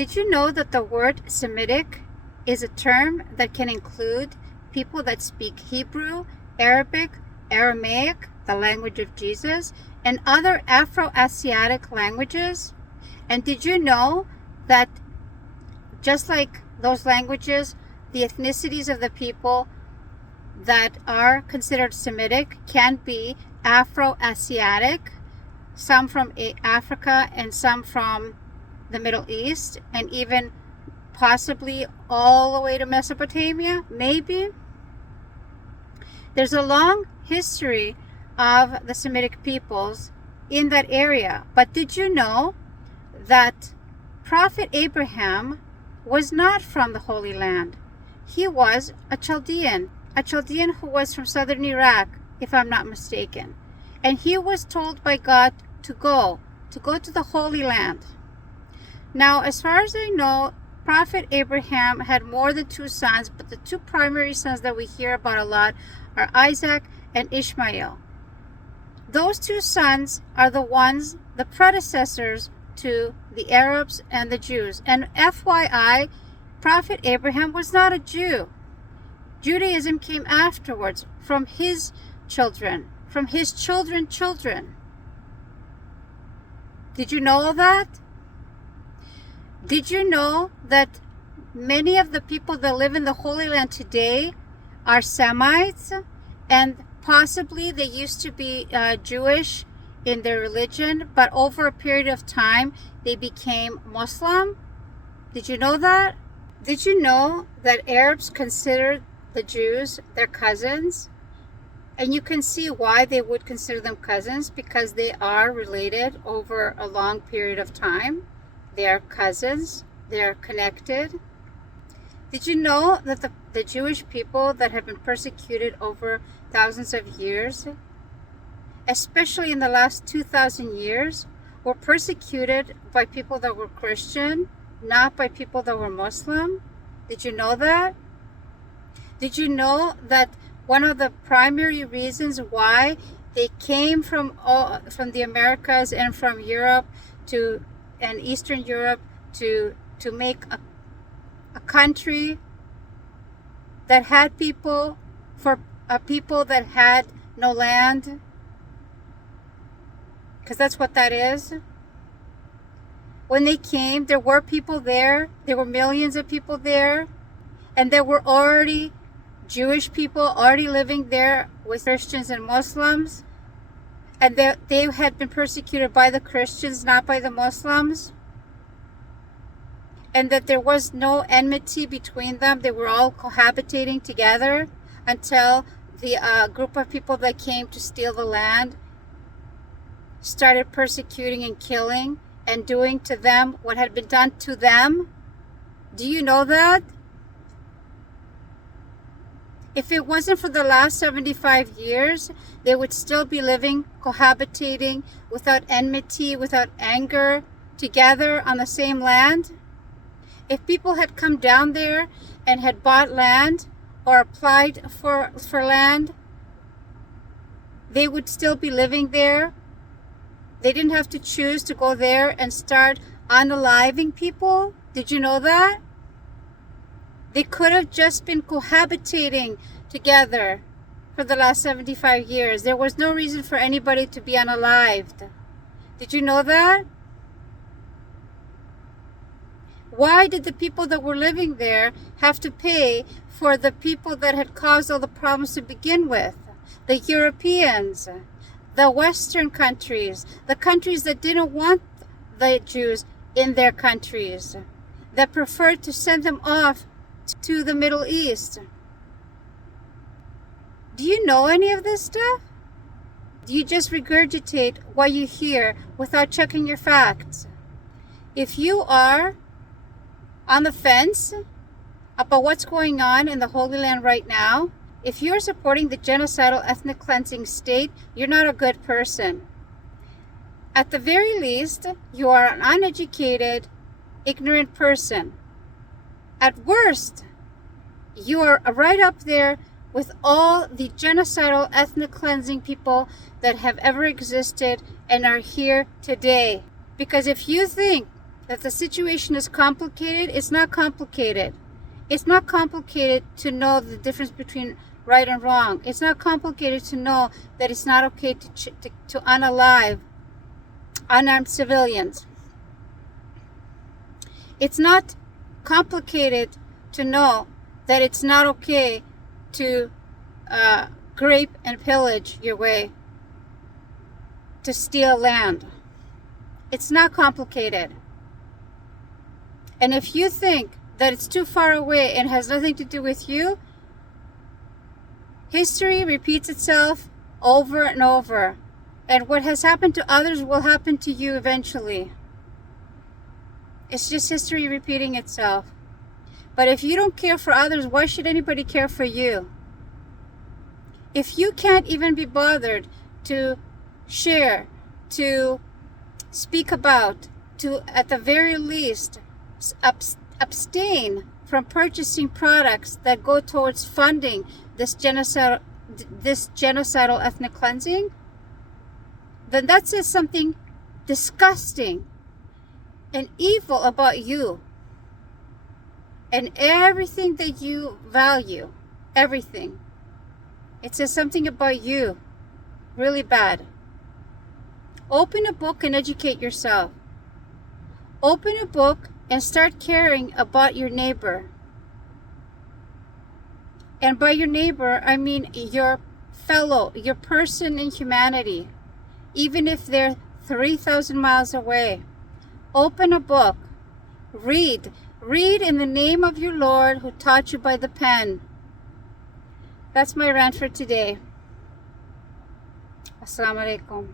Did you know that the word Semitic is a term that can include people that speak Hebrew, Arabic, Aramaic, the language of Jesus, and other Afro-Asiatic languages? And did you know that just like those languages, the ethnicities of the people that are considered Semitic can be Afro-Asiatic, some from Africa and some from the Middle East, and even possibly all the way to Mesopotamia, maybe? There's a long history of the Semitic peoples in that area. But did you know that Prophet Abraham was not from the Holy Land? He was a Chaldean who was from southern Iraq, if I'm not mistaken. And he was told by God to go to the Holy Land. Now, as far as I know, Prophet Abraham had more than two sons, but the two primary sons that we hear about a lot are Isaac and Ishmael. Those two sons are the predecessors to the Arabs and the Jews. And FYI, Prophet Abraham was not a Jew. Judaism came afterwards from his children, from his children. Did you know all that? Did you know that many of the people that live in the Holy Land today are Semites, and possibly they used to be Jewish in their religion, but over a period of time they became Muslim? Did you know that? Did you know that Arabs considered the Jews their cousins? And you can see why they would consider them cousins, because they are related over a long period of time. They are cousins. They are connected. Did you know that the Jewish people that have been persecuted over thousands of years, especially in the last 2,000 years, were persecuted by people that were Christian, not by people that were Muslim? Did you know that? Did you know that one of the primary reasons why they came from the Americas and from Europe and Eastern Europe to make a country that had people for people that had no land? Because that's what that is. When they came, there were people there. There were millions of people there. And there were already Jewish people already living there with Christians and Muslims. And they had been persecuted by the Christians, not by the Muslims. And that there was no enmity between them. They were all cohabitating together until the group of people that came to steal the land started persecuting and killing and doing to them what had been done to them. Do you know that? If it wasn't for the last 75 years, they would still be living, cohabitating, without enmity, without anger, together on the same land. If people had come down there and had bought land or applied for land, they would still be living there. They didn't have to choose to go there and start unaliving people. Did you know that? They could have just been cohabitating together for the last 75 years. There was no reason for anybody to be unalived. Did you know that? Why did the people that were living there have to pay for the people that had caused all the problems to begin with? The Europeans, the Western countries, the countries that didn't want the Jews in their countries, that preferred to send them off to the Middle East. Do you know any of this stuff? Do you just regurgitate what you hear without checking your facts? If you are on the fence about what's going on in the Holy Land right now, if you're supporting the genocidal ethnic cleansing state, you're not a good person. At the very least, you are an uneducated, ignorant person. At worst, you are right up there with all the genocidal ethnic cleansing people that have ever existed and are here today. Because if you think that the situation is complicated. It's not complicated. It's not complicated to know the difference between right and wrong. It's not complicated to know that it's not okay to unalive unarmed civilians. It's not complicated to know that it's not okay to grape and pillage your way, to steal land. It's not complicated. And if you think that it's too far away and has nothing to do with you, history repeats itself over and over. And what has happened to others will happen to you eventually. It's just history repeating itself. But if you don't care for others, why should anybody care for you? If you can't even be bothered to share, to speak about, to at the very least abstain from purchasing products that go towards funding this genocidal ethnic cleansing, then that says something disgusting and evil about you and everything that you value. Everything. It says something about you really bad. Open a book and educate yourself. Open a book and start caring about your neighbor. And by your neighbor, I mean your fellow, your person in humanity, even if they're 3,000 miles away. Open a book. Read. Read in the name of your Lord who taught you by the pen. That's my rant for today. Assalamu alaikum.